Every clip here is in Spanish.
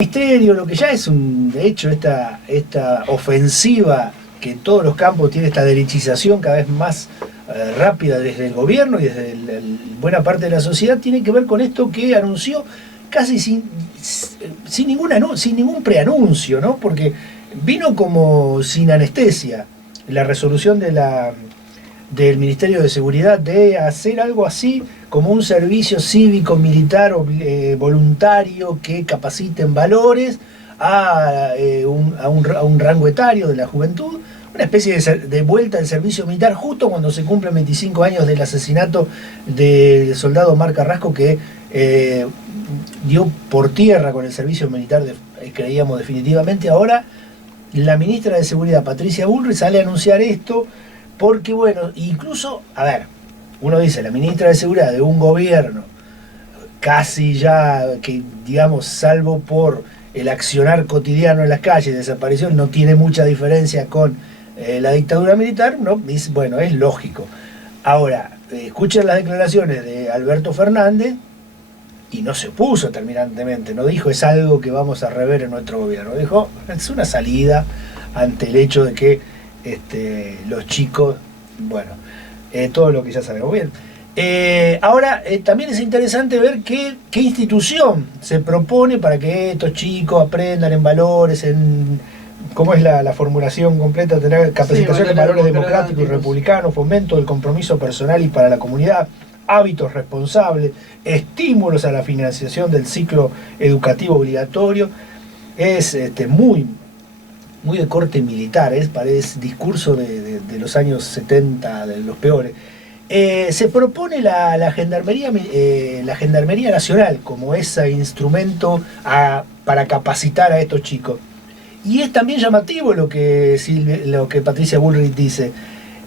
Ministerio, lo que ya es de hecho, esta ofensiva que en todos los campos tiene esta derechización cada vez más rápida desde el gobierno y desde buena parte de la sociedad, tiene que ver con esto que anunció casi sin ningún preanuncio, ¿no? Porque vino como sin anestesia la resolución del Ministerio de Seguridad de hacer algo así como un servicio cívico militar voluntario que capacite en valores a un rango etario de la juventud, una especie de vuelta al servicio militar justo cuando se cumplen 25 años del asesinato del soldado Omar Carrasco, que dio por tierra con el servicio militar, creíamos definitivamente. Ahora la ministra de Seguridad, Patricia Bullrich, sale a anunciar esto porque, bueno, incluso, a ver, uno dice, la ministra de Seguridad de un gobierno casi ya, que digamos, salvo por el accionar cotidiano en las calles, desaparición, no tiene mucha diferencia con la dictadura militar, ¿no? Bueno, es lógico. Ahora, escuchen las declaraciones de Alberto Fernández y no se opuso terminantemente, no dijo es algo que vamos a rever en nuestro gobierno, dijo es una salida ante el hecho de que los chicos, bueno, todo lo que ya sabemos bien. Ahora, también es interesante ver qué institución se propone para que estos chicos aprendan en valores, ¿cómo es la formulación completa? Tener capacitación en valores democráticos y republicanos, fomento del compromiso personal y para la comunidad, hábitos responsables, estímulos a la financiación del ciclo educativo obligatorio. Es muy de corte militar, parece discurso de los años 70, de los peores. Se propone la Gendarmería Nacional como ese instrumento para capacitar a estos chicos. Y es también llamativo lo que Patricia Bullrich dice.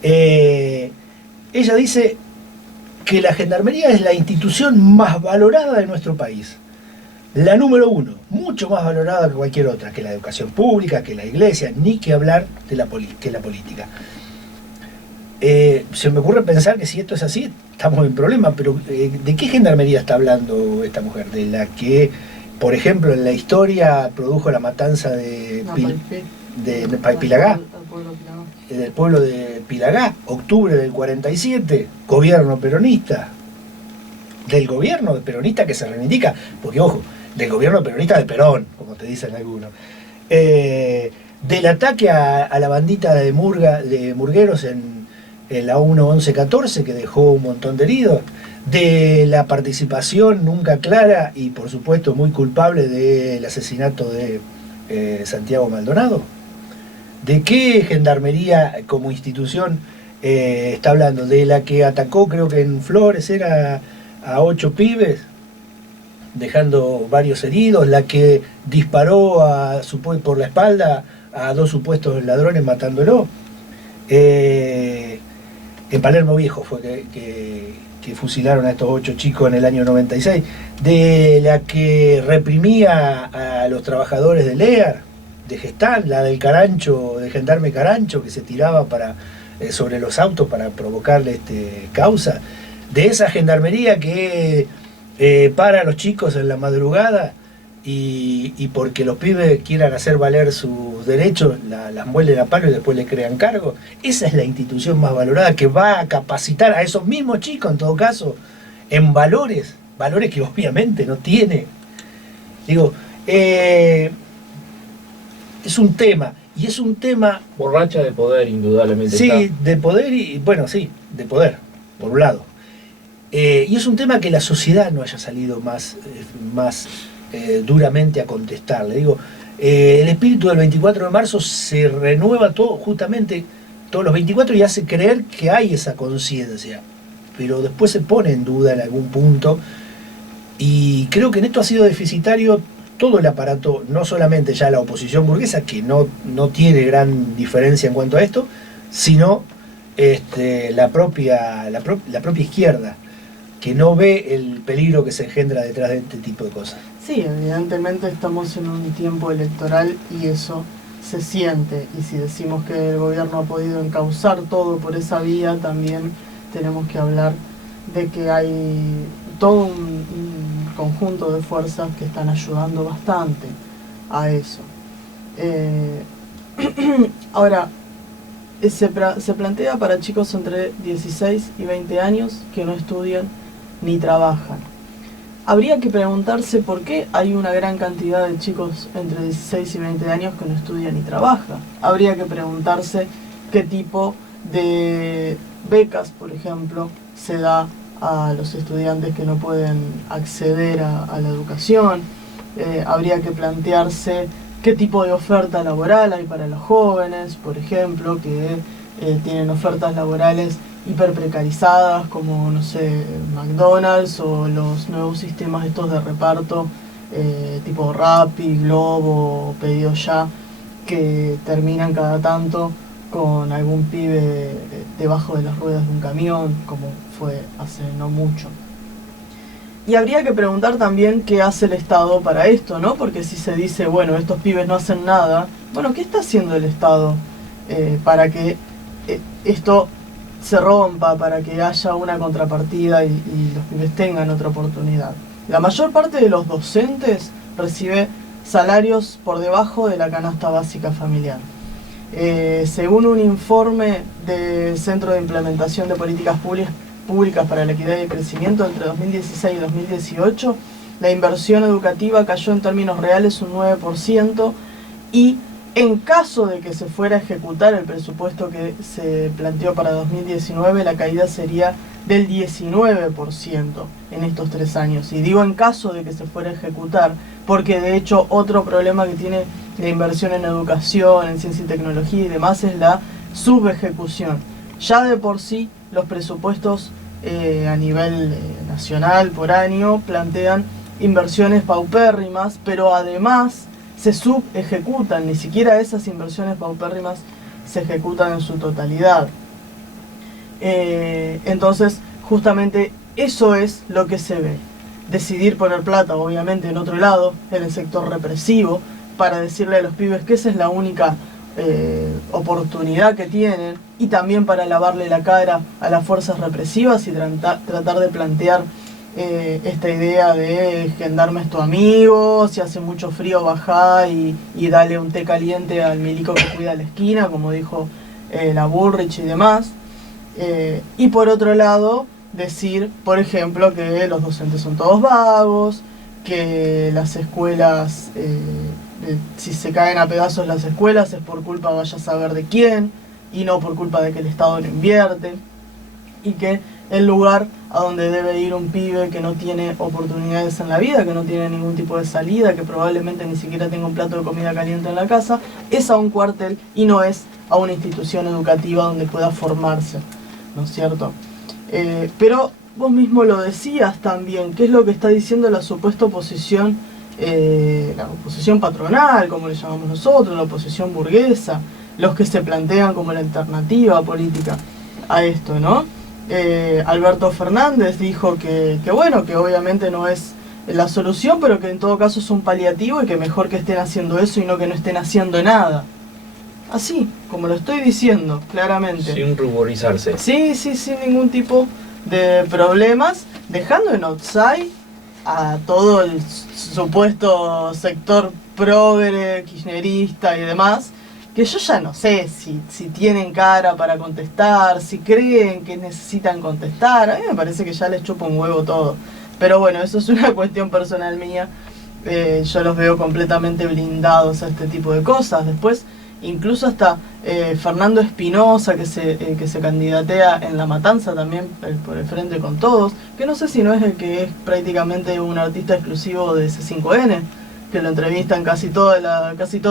Ella dice que la Gendarmería es la institución más valorada de nuestro país. La número uno, mucho más valorada que cualquier otra, que la educación pública, que la iglesia, ni que hablar de la política. Se me ocurre pensar que si esto es así, estamos en problema, pero ¿de qué gendarmería está hablando esta mujer? De la que, por ejemplo, en la historia produjo la matanza de Pilagá, del pueblo de Pilagá, octubre del 47, gobierno peronista, del gobierno peronista que se reivindica, porque ojo, del gobierno peronista de Perón, como te dicen algunos, del ataque a la bandita de murgueros en la 1114, que dejó un montón de heridos, de la participación nunca clara y por supuesto muy culpable del asesinato de Santiago Maldonado. ¿De qué gendarmería como institución está hablando? De la que atacó, creo que en Flores era a 8 pibes, dejando varios heridos, la que disparó por la espalda a 2 supuestos ladrones matándolo. En Palermo Viejo fue que fusilaron a estos 8 chicos en el año 96, de la que reprimía a los trabajadores de LEAR, de Gestal, la del Carancho, de Gendarme Carancho, que se tiraba sobre los autos para provocarle causa, de esa gendarmería que para a los chicos en la madrugada y porque los pibes quieran hacer valer sus derechos, las muelen a palo y después le crean cargo. Esa es la institución más valorada, que va a capacitar a esos mismos chicos, en todo caso, en valores que obviamente no tiene. Digo, es un tema, y es un tema... Borracha de poder, indudablemente. Sí, está. De poder, de poder, por un lado. Y es un tema que la sociedad no haya salido más duramente a contestarle. Digo, el espíritu del 24 de marzo se renueva justamente todos los 24 y hace creer que hay esa conciencia, pero después se pone en duda en algún punto, y creo que en esto ha sido deficitario todo el aparato, no solamente ya la oposición burguesa, que no tiene gran diferencia en cuanto a esto, sino la propia izquierda, que no ve el peligro que se engendra detrás de este tipo de cosas. Sí, evidentemente estamos en un tiempo electoral y eso se siente, y si decimos que el gobierno ha podido encauzar todo por esa vía, también tenemos que hablar de que hay todo un conjunto de fuerzas que están ayudando bastante a eso. Ahora, se plantea para chicos entre 16 y 20 años que no estudian ni trabajan. Habría que preguntarse por qué hay una gran cantidad de chicos entre 16 y 20 años que no estudian ni trabajan. Habría que preguntarse qué tipo de becas, por ejemplo, se da a los estudiantes que no pueden acceder a la educación. Habría que plantearse qué tipo de oferta laboral hay para los jóvenes, por ejemplo, que tienen ofertas laborales hiperprecarizadas como, no sé, McDonald's o los nuevos sistemas estos de reparto tipo Rappi, Globo, Pedido Ya, que terminan cada tanto con algún pibe debajo de las ruedas de un camión, como fue hace no mucho. Y habría que preguntar también qué hace el Estado para esto, ¿no? Porque si se dice, bueno, estos pibes no hacen nada, bueno, ¿qué está haciendo el Estado para que esto se rompa, para que haya una contrapartida y los pibes tengan otra oportunidad? La mayor parte de los docentes recibe salarios por debajo de la canasta básica familiar. Según un informe del Centro de Implementación de Políticas Públicas para la Equidad y el Crecimiento, entre 2016 y 2018, la inversión educativa cayó en términos reales un 9%, y en caso de que se fuera a ejecutar el presupuesto que se planteó para 2019, la caída sería del 19% en estos 3 años. Y digo en caso de que se fuera a ejecutar, porque de hecho otro problema que tiene la inversión en educación, en ciencia y tecnología y demás es la subejecución. Ya de por sí los presupuestos a nivel nacional por año plantean inversiones paupérrimas, pero además se subejecutan, ni siquiera esas inversiones paupérrimas se ejecutan en su totalidad. Entonces, justamente eso es lo que se ve. Decidir poner plata, obviamente, en otro lado, en el sector represivo, para decirle a los pibes que esa es la única oportunidad que tienen, y también para lavarle la cara a las fuerzas represivas y tratar de plantear esta idea de gendarme es tu amigo, si hace mucho frío bajá y dale un té caliente al milico que cuida la esquina, como dijo la Bullrich y demás. Y por otro lado, decir, por ejemplo, que los docentes son todos vagos, que las escuelas, si se caen a pedazos las escuelas es por culpa vaya a saber de quién, y no por culpa de que el Estado no invierte, y que el lugar a donde debe ir un pibe que no tiene oportunidades en la vida, que no tiene ningún tipo de salida, que probablemente ni siquiera tenga un plato de comida caliente en la casa, es a un cuartel y no es a una institución educativa donde pueda formarse, ¿no es cierto? Pero vos mismo lo decías también, ¿qué es lo que está diciendo la supuesta oposición, la oposición patronal, como le llamamos nosotros, la oposición burguesa, los que se plantean como la alternativa política a esto, ¿no? Alberto Fernández dijo que bueno, que obviamente no es la solución, pero que en todo caso es un paliativo y que mejor que estén haciendo eso y no que no estén haciendo nada. Así, como lo estoy diciendo, claramente. Sin ruborizarse. Sí, sin ningún tipo de problemas, dejando en outside a todo el supuesto sector progre, kirchnerista y demás, que yo ya no sé si tienen cara para contestar, si creen que necesitan contestar. A mí me parece que ya les chupa un huevo todo. Pero bueno, eso es una cuestión personal mía. Yo los veo completamente blindados a este tipo de cosas. Después, incluso hasta Fernando Espinosa, que se candidatea en La Matanza también por el Frente con Todos, que no sé si no es el que es prácticamente un artista exclusivo de C5N, que lo entrevistan casi todos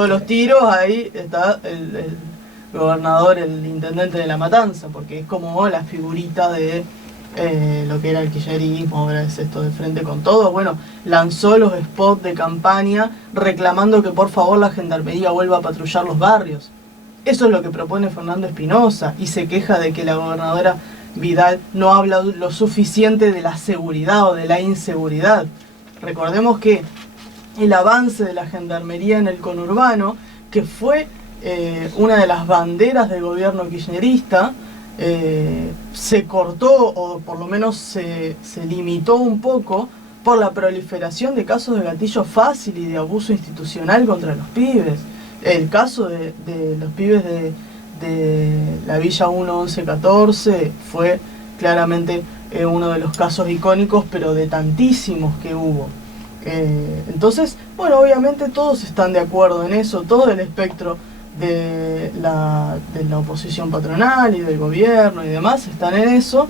los tiros. Ahí está el gobernador, el intendente de La Matanza, porque es como la figurita de lo que era el kirchnerismo, ahora es esto de Frente con Todos. Bueno, lanzó los spots de campaña reclamando que por favor la gendarmería vuelva a patrullar los barrios. Eso es lo que propone Fernando Espinosa, y se queja de que la gobernadora Vidal no habla lo suficiente de la seguridad o de la inseguridad. Recordemos que el avance de la gendarmería en el conurbano, que fue una de las banderas del gobierno kirchnerista, se cortó, o por lo menos se limitó un poco por la proliferación de casos de gatillo fácil y de abuso institucional contra los pibes. El caso de los pibes de la Villa 1, 11, 14 fue claramente uno de los casos icónicos, pero de tantísimos que hubo. Entonces, bueno, obviamente todos están de acuerdo en eso, todo el espectro de la oposición patronal y del gobierno y demás están en eso,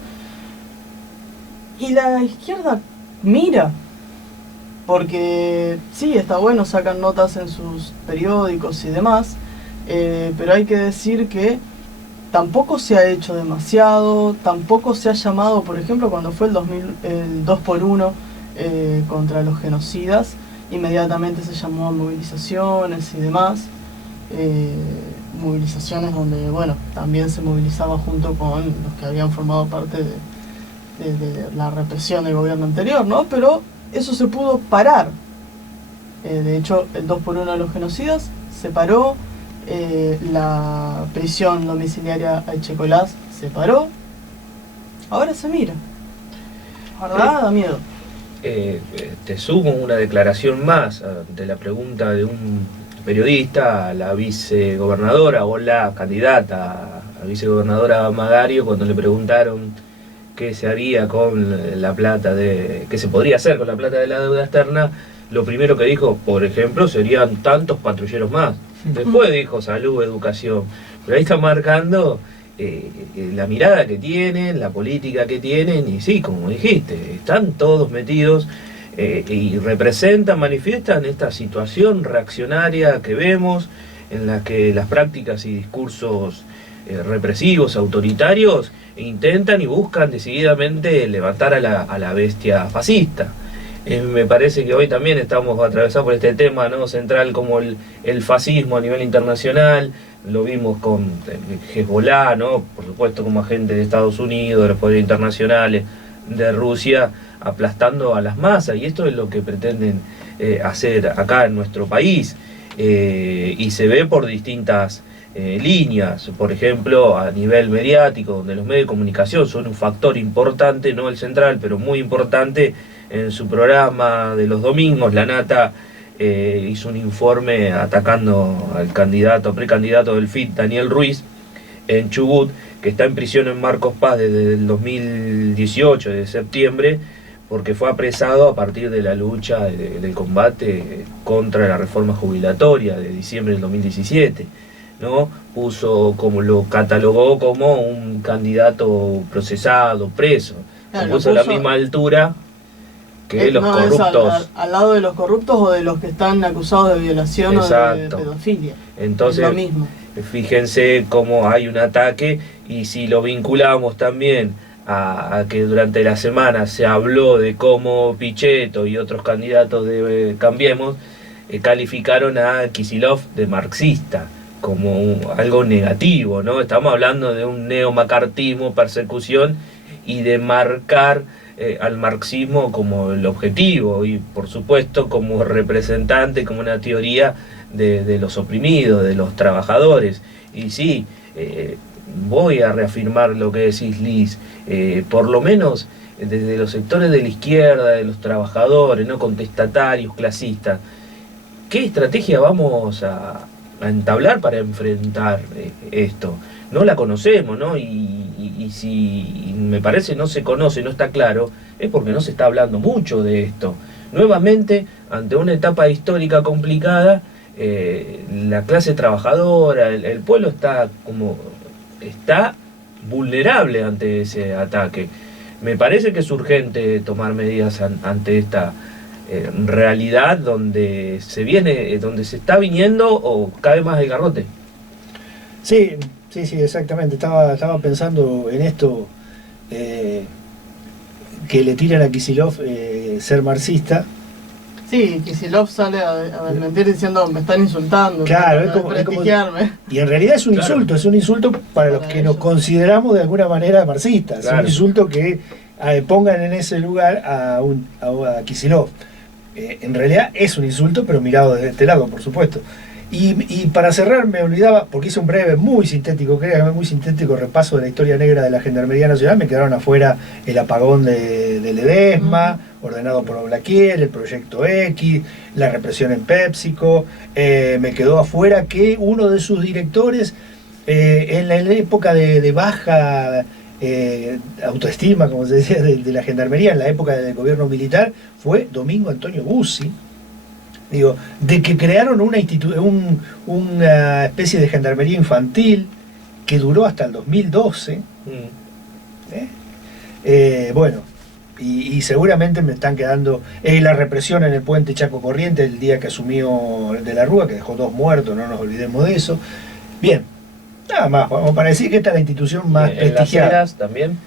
y la izquierda mira, porque sí, está bueno, sacan notas en sus periódicos y demás, pero hay que decir que tampoco se ha hecho demasiado, tampoco se ha llamado, por ejemplo, cuando fue el 2x1 contra los genocidas, inmediatamente se llamó a movilizaciones y demás, movilizaciones donde, bueno, también se movilizaba junto con los que habían formado parte de la represión del gobierno anterior, ¿no? Pero eso se pudo parar. De hecho, el 2x1 de los genocidas se paró, la prisión domiciliaria a Echecolás se paró, ahora se mira. ¿Verdad? Da miedo. Te sumo una declaración más de la pregunta de un periodista a la vicegobernadora o la candidata a vicegobernadora Magario, cuando le preguntaron qué se haría con la plata qué se podría hacer con la plata de la deuda externa, lo primero que dijo, por ejemplo, serían tantos patrulleros más. Después dijo salud, educación, pero ahí está marcando la mirada que tienen, la política que tienen, y sí, como dijiste, están todos metidos y representan, manifiestan esta situación reaccionaria que vemos, en la que las prácticas y discursos represivos, autoritarios, intentan y buscan decididamente levantar a la bestia fascista. Me parece que hoy también estamos atravesados por este tema, ¿no?, central, como el fascismo a nivel internacional. Lo vimos con Hezbollah, ¿no?, por supuesto como agente de Estados Unidos, de los poderes internacionales, de Rusia, aplastando a las masas, y esto es lo que pretenden hacer acá en nuestro país, y se ve por distintas líneas, por ejemplo a nivel mediático, donde los medios de comunicación son un factor importante, no el central, pero muy importante. En su programa de los domingos, La Nata hizo un informe atacando al precandidato del FIT, Daniel Ruiz, en Chubut, que está en prisión en Marcos Paz desde el 2018, de septiembre, porque fue apresado a partir de la lucha del combate contra la reforma jubilatoria de diciembre del 2017. ¿No? Lo catalogó como un candidato procesado, preso. Lo puso a la misma altura que los corruptos. Al lado de los corruptos o de los que están acusados de violación. Exacto. O de pedofilia. Entonces, es lo mismo. Fíjense cómo hay un ataque, y si lo vinculamos también a que durante la semana se habló de cómo Pichetto y otros candidatos de Cambiemos calificaron a Kicillof de marxista, como algo negativo, ¿no? Estamos hablando de un neomacartismo, persecución, y de marcar al marxismo como el objetivo, y por supuesto como representante, como una teoría de los oprimidos, de los trabajadores. Y sí, voy a reafirmar lo que decís, Liz, por lo menos desde los sectores de la izquierda, de los trabajadores, no contestatarios, clasistas, ¿qué estrategia vamos a entablar para enfrentar esto? No la conocemos, ¿no? Y si me parece no se conoce, no está claro, es porque no se está hablando mucho de esto. Nuevamente, ante una etapa histórica complicada, la clase trabajadora, el pueblo está vulnerable ante ese ataque. Me parece que es urgente tomar medidas ante esta realidad donde se está viniendo o cae más el garrote. Sí, exactamente. Estaba pensando en esto, que le tiran a Kicillof ser marxista. Sí, Kicillof sale a desmentir diciendo me están insultando. Claro, es como, y en realidad es un insulto para los que nos consideramos de alguna manera marxistas. Claro. Es un insulto que pongan en ese lugar a Kicillof. En realidad es un insulto, pero mirado desde este lado, por supuesto. Y para cerrar me olvidaba, porque hice un breve, muy sintético, créanme, muy sintético repaso de la historia negra de la Gendarmería Nacional. Me quedaron afuera el apagón de Ledesma, ordenado por Oblaquiel, el Proyecto X, la represión en PepsiCo. Me quedó afuera que uno de sus directores, en la época de baja autoestima, como se decía, de la Gendarmería, en la época del gobierno militar, fue Domingo Antonio Bussi. Digo, de que crearon una especie de gendarmería infantil que duró hasta el 2012. Bueno, y seguramente me están quedando la represión en el puente Chaco Corriente el día que asumió De la Rúa, que dejó 2 muertos, no nos olvidemos de eso. Bien, nada más, vamos para decir que esta es la institución más prestigiada. ¿En Las Heras también?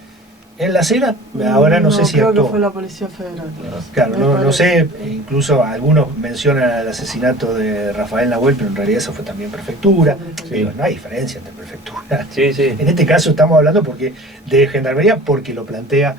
En La Cera, ahora no sé si creo actuó. que fue la Policía Federal. Claro, no sé, incluso algunos mencionan el asesinato de Rafael Nahuel, pero en realidad eso fue también prefectura. Sí. Digo, no hay diferencia entre prefectura. Sí, sí. En este caso estamos hablando de gendarmería porque lo plantea